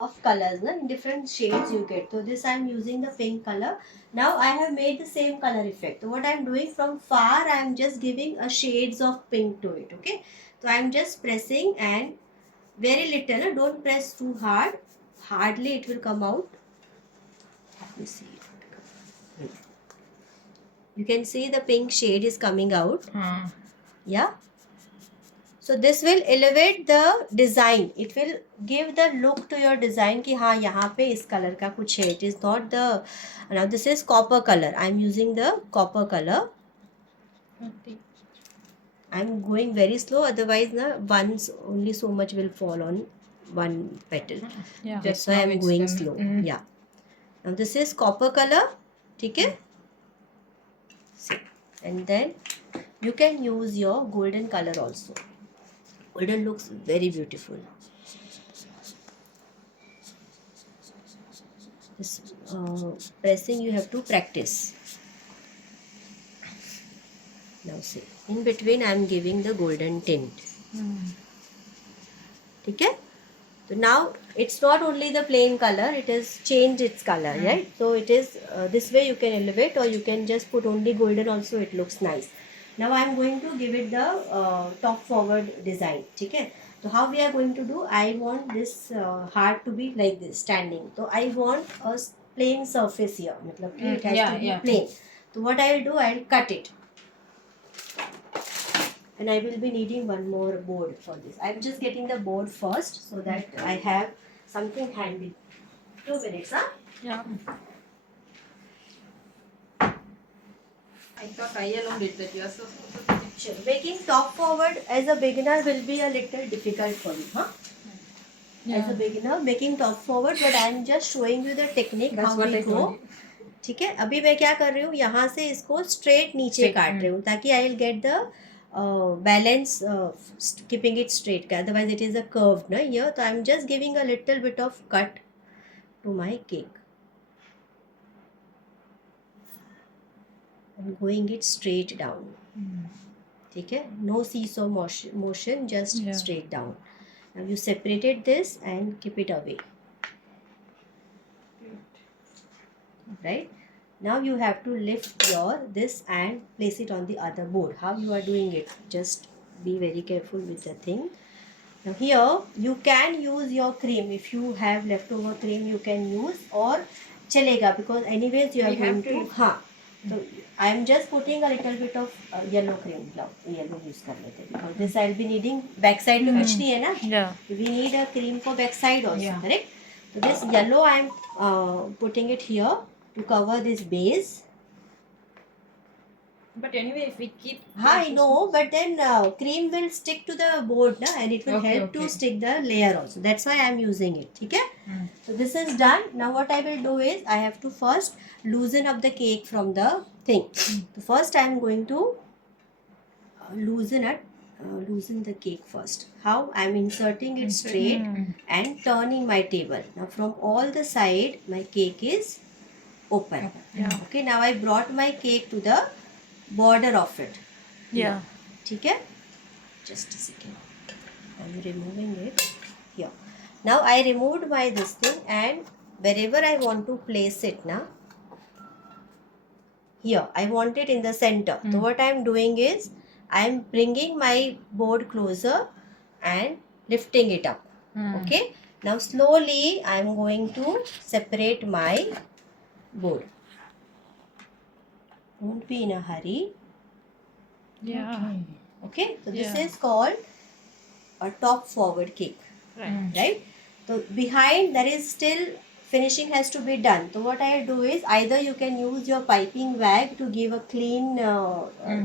of colors, na? In different shades you get. So this I am using the pink color. Now I have made the same color effect. So what I am doing from far, I am just giving a shades of pink to it. Okay. So I am just pressing and very little. Don't press too hard. Hardly it will come out. Let me see. You can see the pink shade is coming out. Yeah. So this will elevate the design. It will give the look to your design कि हाँ यहाँ पे इस color का कुछ है. It is not the, now this is copper color. I am using the copper color. I am going very slow. Otherwise na once only so much will fall on one petal. Yeah. That's why I am going slow. Yeah. Now this is copper color. ठीक है? See. And then you can use your golden color also. Golden looks very beautiful. This pressing you have to practice. Now see, in between I am giving the golden tint. Okay? So now it's not only the plain color, it has changed its color, right? So it is this way you can elevate, or you can just put only golden also, it looks nice. Now I am going to give it the top forward design. Okay? So how we are going to do, I want this heart to be like this, standing. So I want a plain surface here. Matlab ki it has to be plain. So what I will do, I will cut it. And I will be needing one more board for this. I'm just getting the board first so that I have something handy. 2 minutes, huh? Yeah. I thought I alone did that. You are so. Sure. Making top forward as a beginner will be a little difficult for you, huh? Yeah. As a beginner, making top forward, but I am just showing you the technique. That's how what we I go. told you. ठीक है, अभी मैं क्या कर रही हूँ, यहाँ से इसको स्ट्रेट नीचे काट रही हूँ ताकि I will get the balance keeping it straight. Otherwise it is a curve ना हियर. तो I am just giving a little bit of cut to my cake and going it straight down. ठीक है, no seesaw motion, just straight down. Now you separated this and keep it away. Right? Now you have to lift your this and place it on the other board. How you are doing it? Just be very careful with the thing. Now here you can use your cream. If you have leftover cream you can use, or chalega, because anyways you are going to हाँ. So I am just putting a little bit of yellow cream. Yellow use कर लेते हैं because this I will be needing backside में कुछ नहीं है ना. Yeah. We need a cream for backside also. Yeah. Correct? So this yellow I am putting it here to cover this base. But anyway, if we keep. I know, but then cream will stick to the board na, and it will help to stick the layer also. That's why I am using it. Okay? So this is done. Now what I will do is I have to first loosen up the cake from the thing. So first I am going to loosen the cake first. How? I am inserting it straight and turning my table. Now from all the side my cake is open. Yeah. Okay, now I brought my cake to the border of it. Yeah. ठीक है? Just a second. I am removing it here. Now I removed my this thing, and wherever I want to place it now, here I want it in the center. So what I am doing is I am bringing my board closer and lifting it up. Okay? Now slowly I am going to separate my board. Don't be in a hurry. Yeah. Okay, so this Yeah. is called a top forward cake. Right? So behind there is still finishing has to be done. So what I do is either you can use your piping bag to give a clean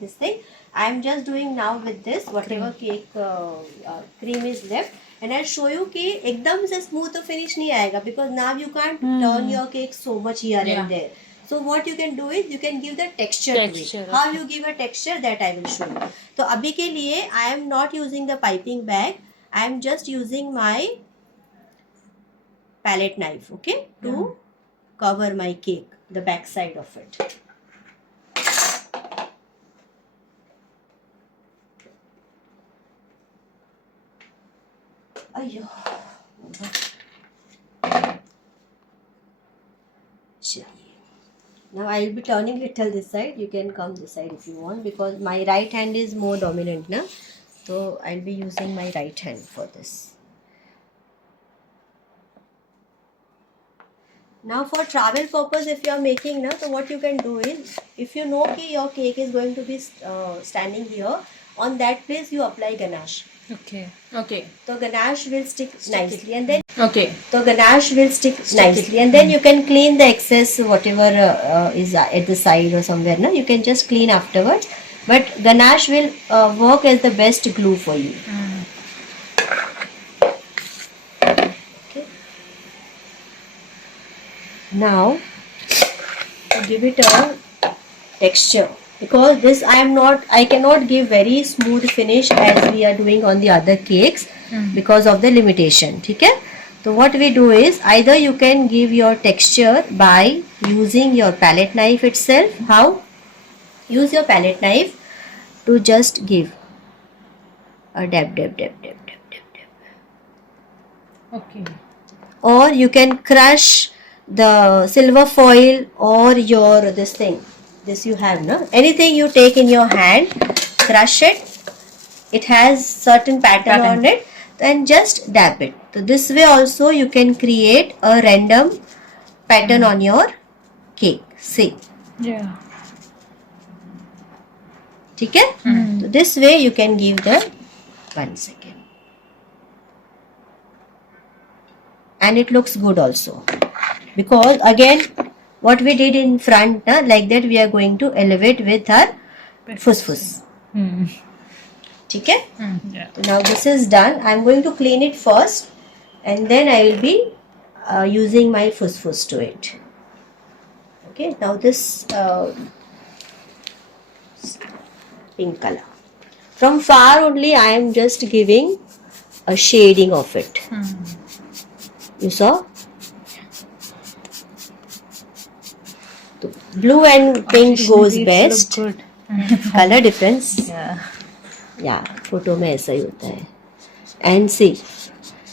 this thing. I am just doing now with this whatever cake cream is left, and I'll show you कि एकदम से smooth तो finish नहीं आएगा because now you can't turn your cake so much here and there. So what you can do is you can give the texture to it. How you give a texture that I will show you. तो अभी के लिए I am not using the piping bag. I am just using my palette knife, okay, to cover my cake, the back side of it. Ayyo. Now I'll be turning little this side. You can come this side if you want, because my right hand is more dominant now. So I'll be using my right hand for this. Now for travel purpose, if you are making now, so what you can do is, if you know कि your cake is going to be standing here, on that place you apply ganache. Okay. Okay. So ganache will stick nicely, and then Okay. so ganache will stick nicely, and then you can clean the excess whatever is at the side or somewhere. No, you can just clean afterwards. But ganache will work as the best glue for you. Okay. Now give it a texture, because this I cannot give very smooth finish as we are doing on the other cakes because of the limitation. Okay. So what we do is, either you can give your texture by using your palette knife itself. How? Use your palette knife to just give a dab. Okay. Or you can crush the silver foil, or your this thing. This you have, no? Anything you take in your hand, crush it. It has certain pattern on it, and just dab it. So this way also you can create a random pattern on your cake. See. Yeah. Okay? So this way you can give the 1 second. And it looks good also. Because again, what we did in front, like that we are going to elevate with our fus. Okay? Yeah. So now this is done. I am going to clean it first, and then I will be using my fus to it. Okay, now this pink color. From far only I am just giving a shading of it. You saw? So blue and pink goes best. Good. Color difference. Yeah. Yeah, photo में ऐसा ही होता है. And see,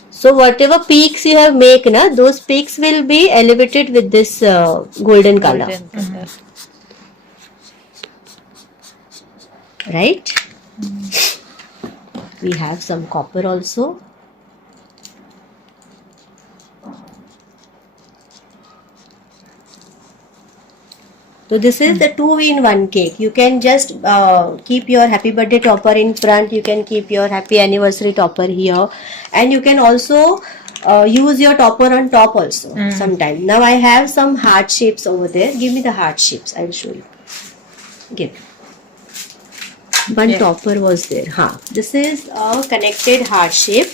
so whatever peaks you have make, na, those peaks will be elevated with this golden color. Right? We have some copper also. So this is the 2-in-1 cake. You can just keep your happy birthday topper in front. You can keep your happy anniversary topper here, and you can also use your topper on top also sometime. Now I have some heart shapes over there. Give me the heart shapes. I will show you. Give. One topper was there. This is a connected heart shape.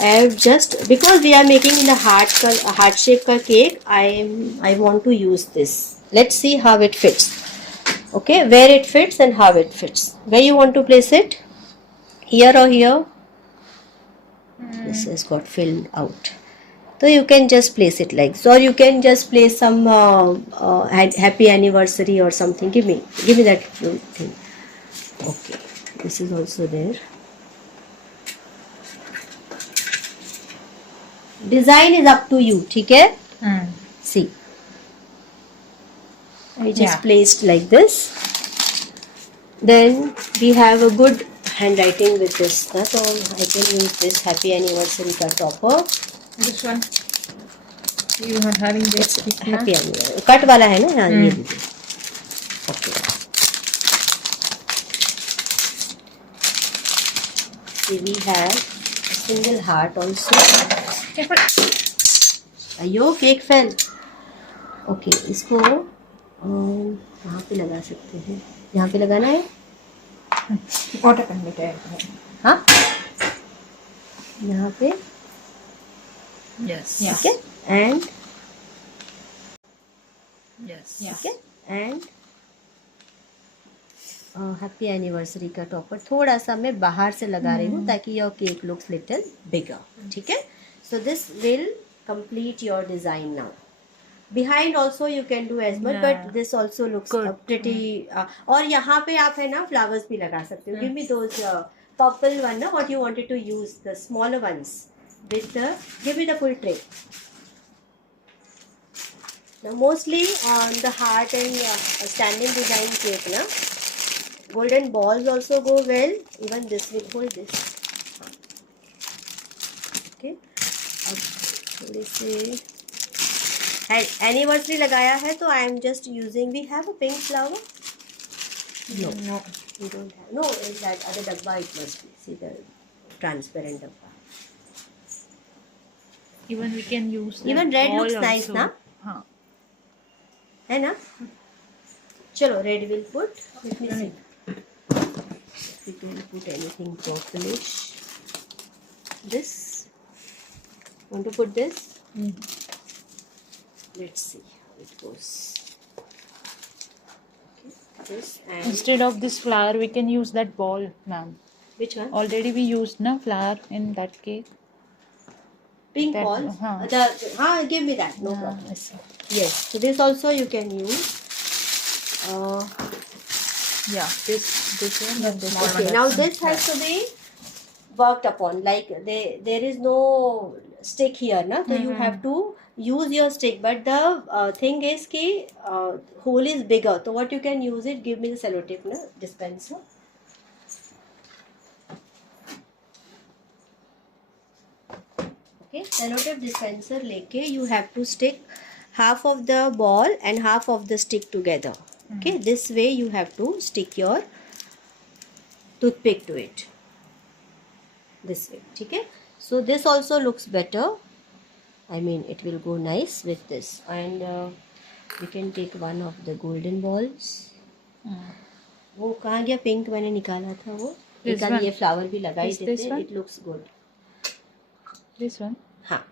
I have just, because we are making in a heart shape ka cake, I want to use this. Let's see how it fits. Okay, where it fits and how it fits. Where you want to place it? Here or here? This has got filled out. So you can just place it like so, or you can just place some happy anniversary or something. Give me that thing. Okay, this is also there. Design is up to you, okay? See, I just placed like this. Then we have a good handwriting with this, so I can use this happy anniversary ka topper. This one. You are having this. Happy anniversary. Cut वाला है ना? हाँ ये दीजिए. Okay. See, we have a single heart also. अयो cake fail. Okay, इसको कहाँ पे लगा सकते हैं? यहाँ पे लगाना है? Water can be there. हाँ, यहाँ पे. Yes. Okay, and Yes. okay, and happy anniversary का टॉपर थोड़ा सा मैं बाहर से लगा रही हूँ ताकि your cake looks little bigger. ठीक है? So this will complete your design now. Behind also you can do as much, but this also looks pretty. और यहाँ पे आप है ना flowers भी लगा सकते हो. Give me those purple one, ना, what you wanted to use, the smaller ones with the. Give me the full tray. Now mostly on the heart and standing design cake na, golden balls also go well. Even this will hold this. Okay. अब थोड़े से anniversary लगाया है तो I am just using. We have a pink flower. No, we don't have. No, in that other dabba it must be. See the transparent dabba. Even we can use Even that red ball looks nice, also. na? हाँ. है ना? चलो red will put. Let me see. We can put anything purplish. This. Want to put this? Let's see how it goes. Okay, this and Instead of this flower, we can use that ball, ma'am. which one? Already we used na flower in that cake. Pink that- ball. हाँ. Give me that. No Yeah, problem. I see. Yes. So this also you can use. Yeah, this one and this one. Okay. Now this has to be worked upon. Like there is no stick here, na? So you have to use your stick. But the thing is कि hole is bigger. So what you can use it? Give me the sellotape, na? Dispenser. Okay, sellotape dispenser लेके you have to stick half of the ball and half of the stick together. Okay, this way you have to stick your toothpick to it. This way, okay. So this also looks better. I mean, it will go nice with this, and we can take one of the golden balls. वो कहाँ गया pink मैंने निकाला था वो This निकाल one? ये flower भी लगा ही This one? देते it looks good This one. हाँ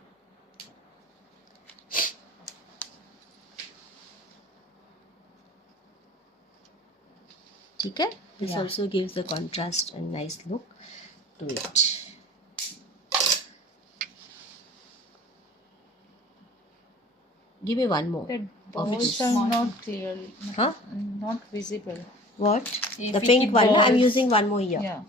ठीक है this Yeah. also gives the contrast and nice look to it. Give me one more. That Of balls this. are not clearly, Huh? not visible. What? If The we pink keep one. No, I'm balls- using one more here. Yeah.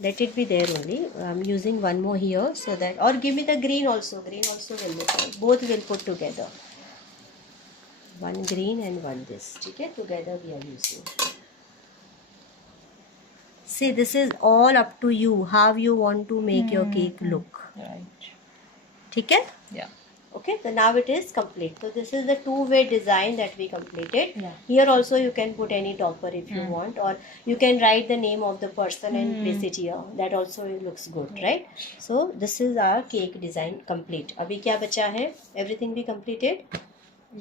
Let it be there only. I'm using one more here so that, or give me the green also. Green also will look good. Both will put together. One green and one this. Okay, together we are using. See, this is all up to you. How you want to make your cake look. Right. Okay? Yeah. Okay, so now it is complete. So this is the two-way design that we completed. Yeah. Here also you can put any topper if you want, or you can write the name of the person and place it here. That also looks good, right? So this is our cake design complete. अभी क्या बचा है? Everything be completed?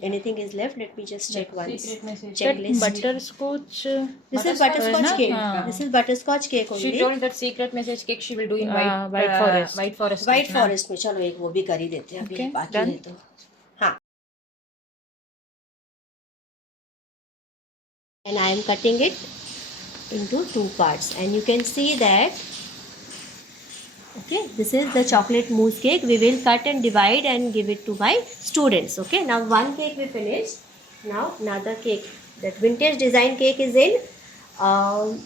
Anything is left? Let me just check once. Secret message. That Checklist. butterscotch. This is butterscotch na? cake. हाँ. This is butterscotch cake She only. told that secret message cake she will do in White forest. White forest. White cake, na? forest में चलो एक वो भी कर ही देते हैं अभी Okay, बाकी done. है तो हाँ and I am cutting it into two parts and you can see that okay this is the chocolate mousse cake. We will cut and divide and give it to my students. Okay, now one cake we finished. Now another cake, that vintage design cake is in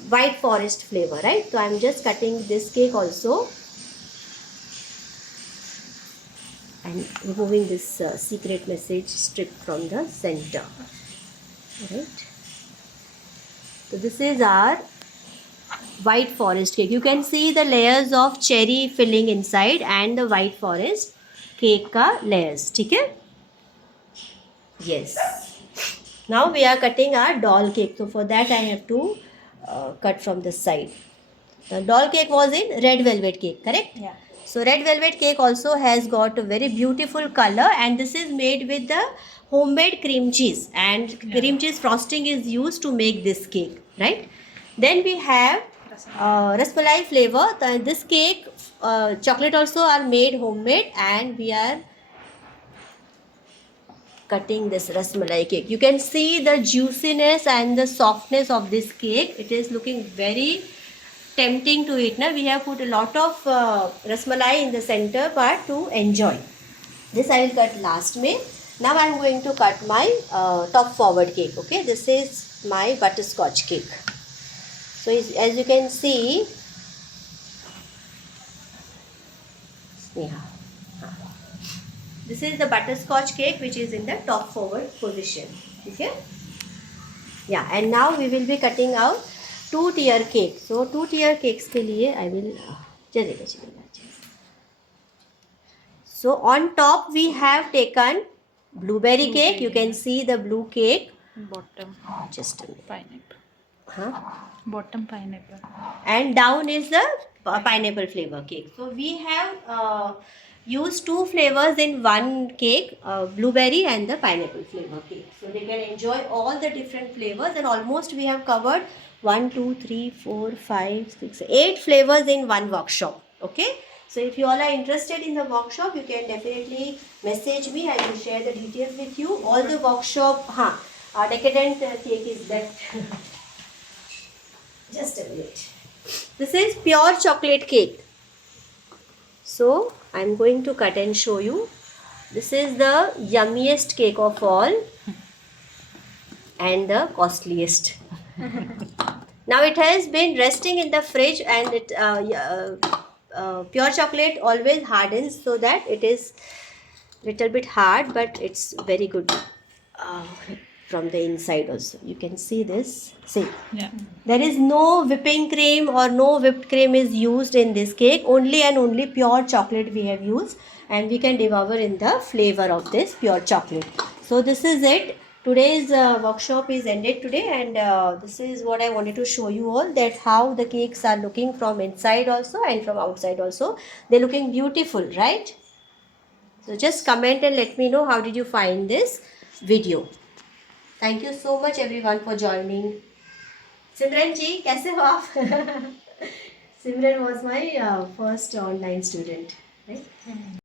white forest flavor, right? So I am just cutting this cake also and removing this secret message strip from the center. Alright. So this is our white forest cake. You can see the layers of cherry filling inside and the white forest cake ka layers. ठीक है? Yes. Now we are cutting our doll cake. So for that I have to cut from the side. The doll cake was in red velvet cake, correct? Yeah. So red velvet cake also has got a very beautiful color and this is made with the homemade cream cheese and cream cheese frosting is used to make this cake, right? Then we have rasmalai flavor. This cake, chocolate also are made homemade and we are cutting this rasmalai cake. You can see the juiciness and the softness of this cake. It is looking very tempting to eat. Now we have put a lot of rasmalai in the center part to enjoy. This I will cut last May. Now I am going to cut my top forward cake. Okay, this is my butterscotch cake. So as you can see, Sneha. This is the butterscotch cake which is in the top forward position. Okay. Yeah, and now we will be cutting out 2-tier cake. So 2-tier cakes के लिए I will चलेगा. So on top we have taken blueberry cake. You can see the blue cake. Bottom Just a minute. pineapple. Huh? Bottom pineapple. And down is the pineapple flavor cake. So we have used 2 flavors in one cake, blueberry and the pineapple flavor cake. So they can enjoy all the different flavors, and almost we have covered 1, 2, 3, 4, 5, 6, 8 flavors in one workshop. Okay. So if you all are interested in the workshop, you can definitely message me. I will share the details with you. All the workshop, decadent cake is left. Just a minute. This is pure chocolate cake. So I am going to cut and show you. This is the yummiest cake of all and the costliest. Now it has been resting in the fridge, and it pure chocolate always hardens, so that it is little bit hard, but it's very good from the inside also. You can see this. See. Yeah. There is no whipping cream or no whipped cream is used in this cake. Only and only pure chocolate we have used, and we can devour in the flavor of this pure chocolate. So this is it. Today's workshop is ended today, and this is what I wanted to show you all, that how the cakes are looking from inside also and from outside also. They're looking beautiful, right? So just comment and let me know how did you find this video. Thank you so much everyone for joining. Simran ji, कैसे हो आप? Simran was my first online student, right?